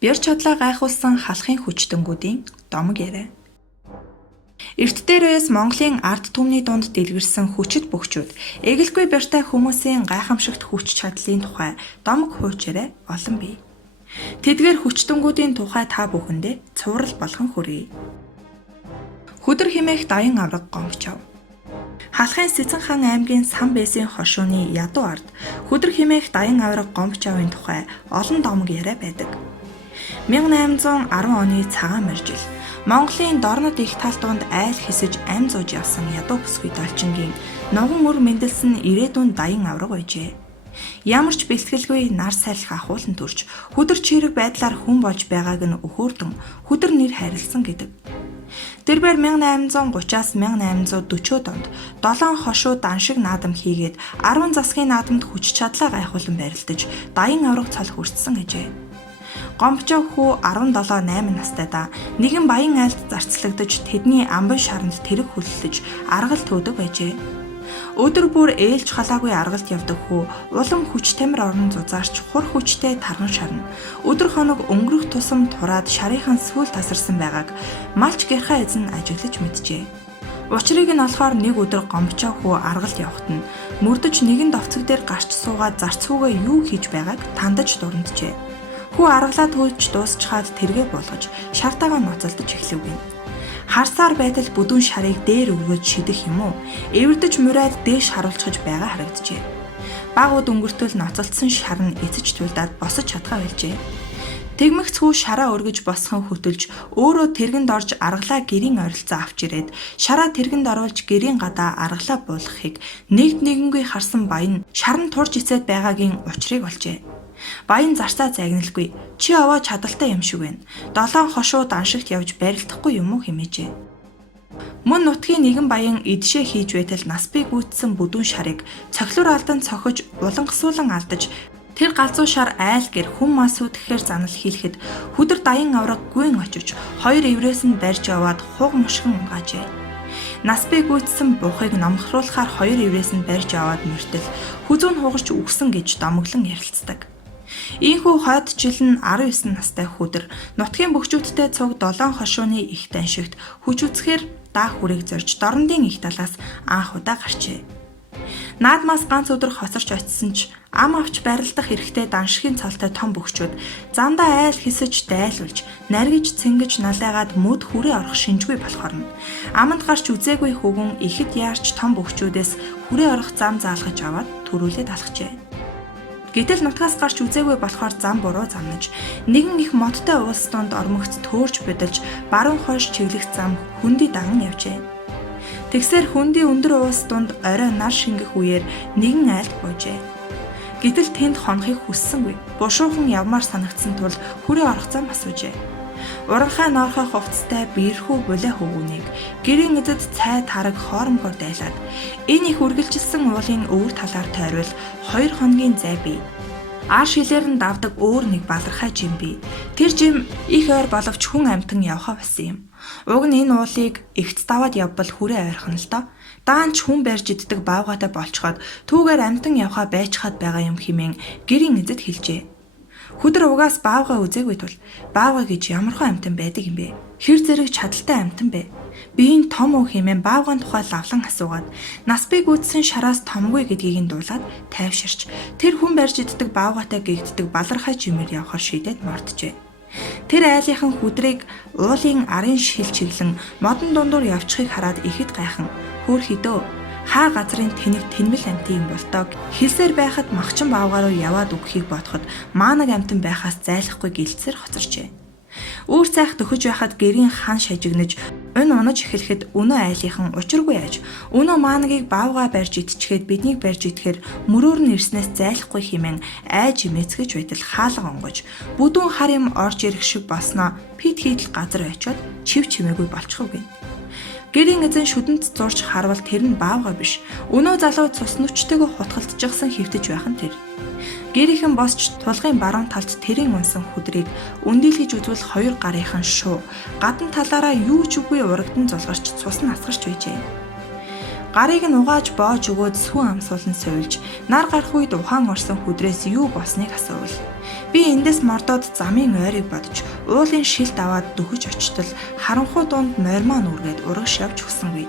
Бэр чадлаа гайхуулсан халахын хүчтэнгүүдийн домог яриа. Эрт дээрээс Монголын ард түмний дунд дэлгэрсэн хүчит бөхчүүд эгэлгүй бэртэй хүмүүсийн гайхамшигт хүч чадлын тухай домог хууч яриа олон бий. Тэдгээр хүчтэнгүүдийн тухай та бүхэндээ цуврал болгон хүргэе. Хүдэр химээх даян авраг гомбчав. Халахын Сэцэн-хаан аймгийн Сан Бэсийн хошууны ядуу ард хүдэр химээх даян авраг гомбчавын тухай олон домог яриа байдаг. 1810 оны цагаан морьжил Монголын дорнод их тал донд айл хэсэж ам зууж явсан ядуу бүсгүй долчингийн ногон мөр мэндэлсэн ирээдүйн даян авраг байжээ. Ямар ч бэлтгэлгүй нар сайлах ахуулан төрж хүдэр чирэг байдлаар хүн болж байгааг нь өхөөрдөн хүдэр нэр харилсан гэдэг. Тэрбээр 1830-аас 1840 онд 7 хошуу даншиг наадам хийгээд 10 засгийн наадамд хүч чадлаа гайхуулан барилдаж даян авраг цол хүртсэн гэжээ. Гомбчав хүү 17-8 настайдаа нэгэн баян айлд зарцлагдаж тэдний амбан шаранд тэрэг хүллэж аргалт төөдөг байжээ. Өдөр бүр ээлж халаагүй аргалт явдаг хүү улам хүч тамир орон зузаарч хур хүчтэй тарган шарна. Өдөр хоног өнгөрөх тусам тураад шарынхан сүүл тасарсан байгааг малч гэрхай эзэн ажиглаж мэджээ. Учрыг нь олохоор нэг өдөр гомбчав хүү аргалт явахт нь мөрдөж нэгэн довцог дээр гарч суугаад зарцгүйгээ юу хийж байгааг тандаж дуранджээ. Хүү аргалаа төлж дуусчаад тэргээ болгож шартаагаа ноцолдож эхлэв гин. Харсаар байтал бүдүүн шарыг дээр өргөж шидэх юм уу? Эвэрдэж мураад дээш харуулчихж байгаа харагджээ. Багууд өнгөртөл ноцолдсон шар нь эцэж туйлдаад босож чадхаа байлжээ. Тэгмэгц хүү шараа өргөж босхон хөтөлж өөрөө тэргэнд орж аргалаа гэрийн ойролцоо авч ирээд шараа тэргэнд оруулж гэрийн гадаа аргалаа буулгахыг нэгэнгүй харсан баян шар нь турж ицээд байгаагийн учрыг олжээ. Баян зарцаа загналгүй чи аваа чадaltaй юм шиг байна. 7 хошуу даншигт явж барилдахгүй юм уу хэмээжээ. Мөн нутгийн нэгэн баян идшээ хийж байтал насбыг гүйцсэн бүдүүн шарыг цохилур алдан цохиж улангасуулан алдаж тэр галзуу шар айл гэр хүм масууд гэхээр занал хийлэхэд хүдэр даян авраг гүйн очиж хоёр эврээс нь барьж аваад хуг мушгин унгаажээ. Насбыг гүйцсэн буухыг номхруулахаар хоёр эврээс нь барьж аваад мөртөл хүзүүн хугарч үгсэн гэж домоглон ярилцдаг. Ийхүү хойд жил нь 19 настай хүдэр нутгийн бөхчүүдтэй цуг 7 хошууны их даншигт хүч үзэхээр даах хүрийг зорж дорндын их талаас анх удаа гарчээ. Наадмаас ганц өдөр хоцорч очисон ч ам авч барилдах эрэхтэй даншигын цалтай том бөхчүүд замдаа айл хэсэж дайлуулж наргиж цэнгэж налайгаад мөд хүрээ орох шинжгүй болохоор нь аманд гарч үзээгүй хөвгөн ихэд яарч том бөхчүүдээс хүрээ орох зам заалгаж аваад төрүүлээд алхажээ. Гэтэл нутгаас гарч үзээгүй болохоор зам буруу замнаж нэгэн их модтой уус донд ормогц төөрж бидэлж баруун хойш чиглэх зам хөндөй даган явжээ. Тэгсээр хөндөй өндөр уус донд орой нар шингэх үеэр нэгэн айлд буужээ. Гэтэл тэнд хонохыг хүссэнгүй. Бушуухан явмаар санагдсан тул хүрээ орох зам асуужээ. Уранхай ноорхой хувцастай биерхүү булаа хөвгүнийг гэрийн эзэд цай тараг хоормгоор дайлаад энэ их үргэлжилсэн уулын өвөр талаар тойрвол 2 хоногийн зай бий. Ар шилээр нь давдаг өөр нэг балархай жим бий. Тэр жим их ойр боловч хүн амтан явхаа байсан юм. Уг нь энэ уулыг ихт даваад явбал хүрээ ойрхон л доо. Даанч хүн барьж иддэг баавгатай болцоход түүгээр амтан явхаа байчхаад байгаа юм хэмээн гэрийн эзэд хэлжээ. Хүдэр угаас баавгаа үзээгүй тул баавга гэж ямархуу амтан байдаг юм бэ? Хэр зэрэг чадaltaй амтан бэ? Биеийн том уу хэмээн баавгаан тухай лавлан асуугаад насбыг үтсэн шараас томгүй гэдгийг нь дуулаад тайвширч тэр хүн барьж иддэг баавгатай гэгддэг балархай жимээр явхаар шийдээд морджээ. Тэр айлынхан хүдрийг уулын арын шил чиглэн модон дундуур явчихыг хараад ихэд гайхан хөөхидөө хаа газрын тэнэг тэнмэл амтын юм бол тоо хэлсээр байхад махчин баавгаа руу яваад өгөхийг бодоход маанаг амтан байхаас зайлахгүй гэлцээр хоцорчээ. Үүр цайх төхөж байхад гэрийн хан шажигнаж унь унаж эхлэхэд өнөө айлынхан учиргүй яаж өнөө маанагыг баавгаа барьж идчихээд биднийг барьж идэхээр мөрөөр нь ирснээс зайлахгүй хэмээн айж имэцгэж байтал хаалга онгож бүдүүн хар юм орж ирэх шиг болсноо пит хийдэл газар очиод чив чимээгүй болчихов гин. Гэрийн эзэн шүдэнд зурж харвал тэр нь баавгаа биш. Өнөө залуу цус нүчтэйгөө хутгалтжсэн хөвтөж байх нь тэр. Гэрийнхэн босч тулгын баруун талд тэрийн унсан хүдрийг өндийлгэж үзвэл 2 гарынхан шуу гадна талаараа юу ч үгүй урагдан зулгарч цус нь асгарч байжээ. Гарыг нь угааж боож өгөөд сүүн амсуулан сувилж нар гарах үед ухаан орсон хүдрээс юу болсныг асуувал Би эндээс мордоод замын ойрыг бодож уулын шилт аваад дөхөж очтол харанхуй дунд морь маань үргээд урагш явж өгсөнгүй.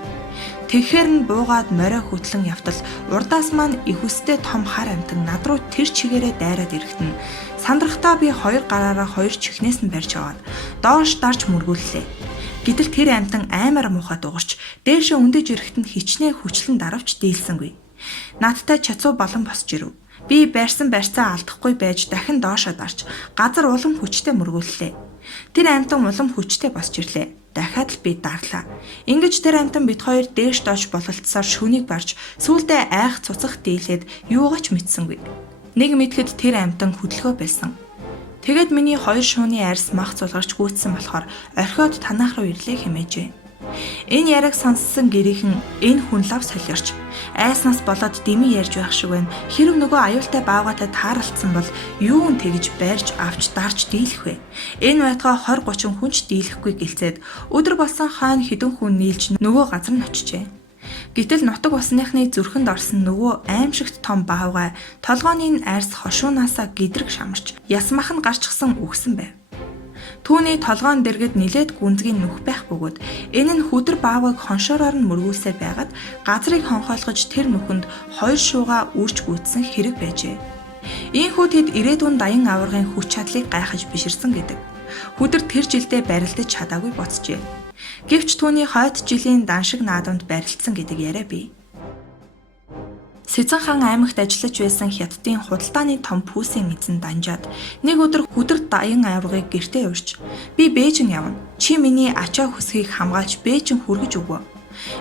Тэгэхээр нь буугаад морио хөтлөн явтал урдаас маань их үстэй том хар амтан над руу тэр чигээрээ дайраад ирэхтэн сандрахтаа би хоёр гараараа хоёр чихнээс нь барьж аваад доош дарж мөргүүллээ. Гэтэл тэр амтан аймаар муухай дугарч дээшээ өндөж ирэхтэн хичнээн хүчлэн даравч дийлсэнгүй. Надтай чацуу болон босч ирэв. Би барьсан барьцаа алдахгүй байж дахин доошоо дарж газар улам хүчтэй мөргүүллээ. Тэр амтан улам хүчтэй босч ирлээ. Дахиад л би дарлаа. Ингэж тэр амтан бит хоёр дээш доош бололцсоор шүнийг барж сүүлдээ айх цуцах дийлээд юугаач мэдсэнгүй. Нэг мэдхэд тэр амтан хөдөлгөө байсан. Тэгэд миний хоёр шууны арьс мах зулгарч гүйцсэн болохоор орхиод танах руу ирлээ хэмээжээ. Энэ яриг сонссон гэрийнхэн энэ хүн лав солиорч айснаас болоод дими ярьж байх шиг байна. Хэрэв нөгөө аюултай баавгатай тааралцсан бол юун тэгж барьж авч дарж дийлэх вэ? Энэ байтгаа 20-30 хүнч дийлэхгүй гэлцээд өдөр болсон хаана хідэн хүн нийлж нөгөө газар нь очижээ. Гэтэл нутаг усныхны зүрхэнд орсон нөгөө аимшигт том баавгай толгооны арьс хошуунаасаа гэдрэг шамарч ясмах нь гарчсан үхсэн байв. Түүний толгоон дэргэд нилээд гүнзгий нүх байх бөгөөд энэ нь хүдэр баавгайг хоншоороор нь мөргүүлсээр байгаад газрыг хонхойлгож тэр нүхэнд хоёр шуугаа үрж гүйцсэн хэрэг байжээ. Ийхүү тэд ирээдүйн даян аваргын хүч чадлыг гайхаж биширсэн гэдэг. Хүдэр тэр жилдээ барилдаж чадаагүй боцжээ. Гэвч түүний хойд жилийн даншиг наадамд барилдсан гэдэг яриа бий. Сэцэн хаан аймагт ажиллаж байсан хятадын худалдааны том пүүсийн эзэн данжаад нэг өдөр хүдэр даян аваргыг гэртээ урьж би Бээжин явна. Чи миний ачаа хүсгийг хамгаалж Бээжин хүргэж өгөө.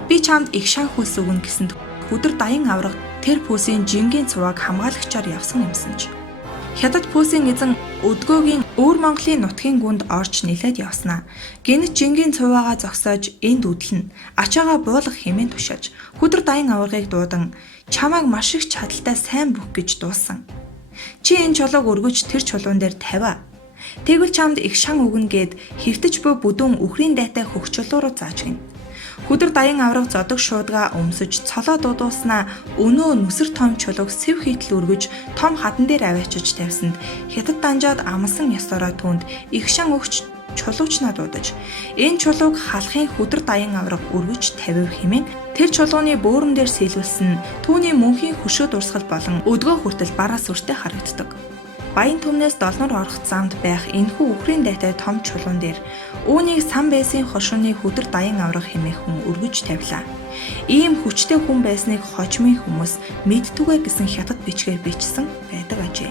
Би чамд их шан хүс өгнө гэсэнд хүдэр даян аварга тэр пүүсийн жингийн цуваг хамгаалагчаар явсан юмсан ч. Хятад пүүсийн эзэн өдгөөгийн өвөр Монголын нутгийн гүнд орж нилээд явснаа. Гэнэт жингийн цуваагаа зогсоож энд үдлэн ачаагаа буулгах хэмээн тушааж хүдэр даян аваргыг дуудан чамайг маш их чадaltaй сайн бүх гэж дуусан. Чи энэ чулууг өргөж тэр чулуун дээр тавиа. Тэгвэл чамд их шан өгнө гэд хэвтэж буй бүдүүн үхрийн дайтай хөгчөлөө рүү зааж гин. Хүдэр даян авраг зодог шуудгаа өмсөж цолоо дуудууснаа өнөө нүсэр том чулууг сэв хийтэл өргөж том хадан дээр аваачиж тавьсанд хятад данжаад амсан ёсороо түнд их шан өгч чулуучнаа дуудаж энэ чулууг халахын хүдэр даян авраг өргөж тавив хэмээн тэр чулууны бөөрөн дээр сэлүүлсэн түүний мөнхийн хөшөө дурсгал болон өдгөө хүртэл бараа сүртэй харагддаг. Баян түмнээс долнор орох замд байх энэхүү үхрийн дайтай том чулуун дээр үүнийг сан байсын хошууны хүдэр даян авраг хэмээх хүн өргөж тавилаа. Ийм хүчтэй хүн байсныг хожмын хүмүүс мэдтүгэ гэсэн хятад бичгээр бичсэн байдаг ажээ.